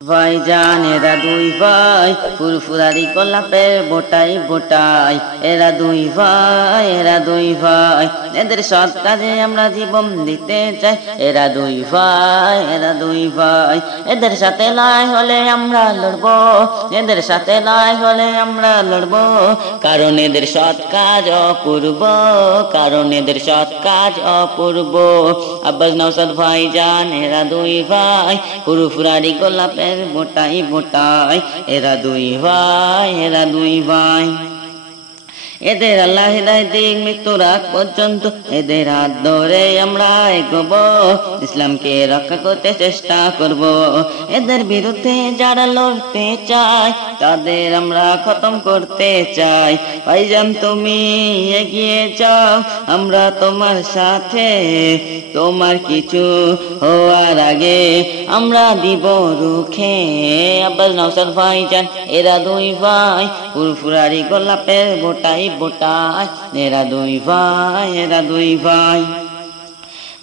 ভাইজান এরা দুই ভাই ফুরফুরারি গোলাপের বোটাই বোটাই এরা দুই ভাই এদের সৎ কাজে আমরা জীবন দিতে চাই। এরা দুই ভাই এদের সাথে লড়াই হলে আমরা লড়বো, এদের সাথে লড়াই হলে আমরা লড়বো, কারণ এদের সৎ কাজ অপূর্ব, কারণ এদের সৎ কাজ অপূর্ব। আব্বাস নওশাদ ভাইজান এরা দুই ভাই ফুরফুরারি গোলাপের বোটাই বোটাই এরা দুই ভাই। এদের আল্লাহ হিদায়াত দিক মৃত্যুর আগ পর্যন্ত এদের হাত ধরে আমরা এগোবো, ইসলামকে রক্ষা করতে চেষ্টা করব। এদের বিরুদ্ধে যারা লড়তে চায় তাদের আমরা খতম করতে চাই। ভাইজান তুমি এগিয়ে যাও, আমরা তোমার সাথে, তোমার কিছু হওয়ার আগে আমরা দিব রুখে। আব্বাস নওশাদ ভাইজান এরা দুই ভাই ফুরফুরারি গোলাপের বোটাই বোটাই এরা দুই ভাই।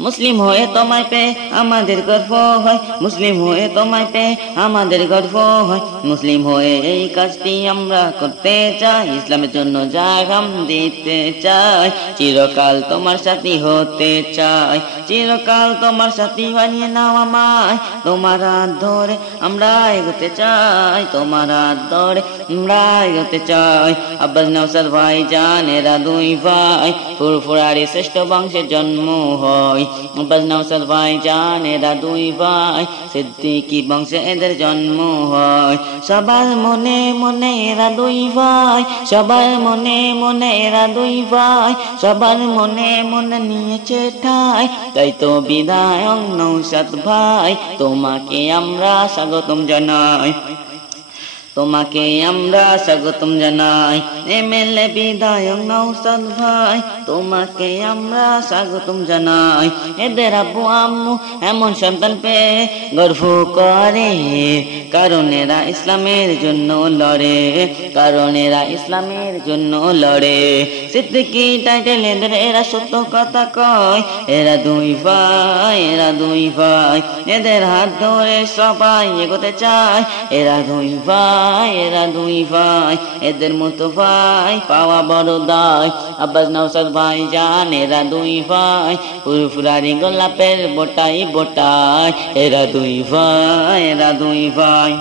মুসলিম হয়ে তোমায় পে আমাদের গর্ব হয়, মুসলিম হয়ে তোমায় পে আমাদের গর্ব হয়, মুসলিম হয়ে এই কাজটি আমরা করতে চাই, ইসলামের জন্য জাগাম দিতে চাই। চিরকাল তোমার সাথী হতে চাই, চিরকাল তোমার সাথী বানিয়ে নাও আমায়, তোমার হাত ধরে আমরা এগোতে চাই, তোমার হাত ধরে আমরা এগোতে চাই। আব্বাস নওশাদ ভাইজান এরা দুই ভাই ফুরফুরারি শ্রেষ্ঠ বংশের জন্ম হয়। আব্বাস নওশাদ ভাইজান এরা দুই ভাই সিদ্দিকী বংশে এদের জন্ম হয়। সবার মনে মনে এরা দুই ভাই, সবার মনে মনে এরা দুই ভাই, সবার মনে মনে নিয়েছে ঠাই, তাই তো বিধায়ক নওশাদ ভাই তোমাকে আমরা স্বাগতম জানাই, তোমাকে আমরা স্বাগতম জানাই। এমএলএ বিধায়ক নওশাদ ভাই তোমাকে আমরা স্বাগতম জানাই। এদের আব্বু আম্মু এমন সন্তান পেয়ে গর্ব করে, কারণ এরা ইসলামের জন্য লড়ে, কারণ এরা ইসলামের জন্য লড়ে। সিদ্দিকী টাইটেল এদের, এরা সত্য কথা কয়, এরা দুই ভাই এদের হাত ধরে সবাই এগোতে চায়। এরা দুই ভাই এদের মতো ভাই পাওয়া বড় দায়। আব্বাস নওশাদ ভাইজান এরা দুই ভাই ফুরফুরারি গোলাপের বোটাই বোটাই এরা দুই ভাই।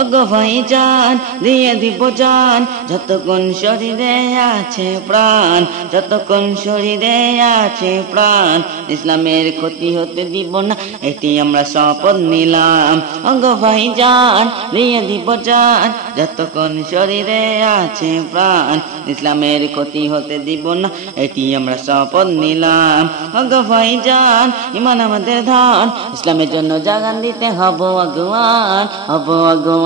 ওগো ভাইজান দিয়ে দিব জান, যতক্ষণ শরীরে আছে প্রাণ, যতক্ষণ শরীরে আছে প্রাণ, ইসলামের ক্ষতি হতে দিব না এটি আমরা শপথ নিলাম। ওগো ভাইজান দিয়ে দিব জান, যতক্ষণ শরীরে আছে প্রাণ, ইসলামের ক্ষতি হতে দিব না এটি আমরা শপথ নিলাম। ওগো ভাইজান ইমান আমাদের ধন, ইসলামের জন্য জাগান দিতে হব আগুয়ান, হব আগুয়ান।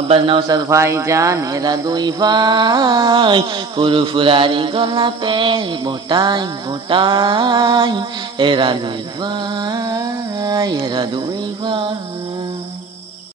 আব্বাস নওশাদ ভাইজান এরা দুই ভাই ফুরফুরারি গোলাপের বোটাই বোটাই এরা দুই ভাই।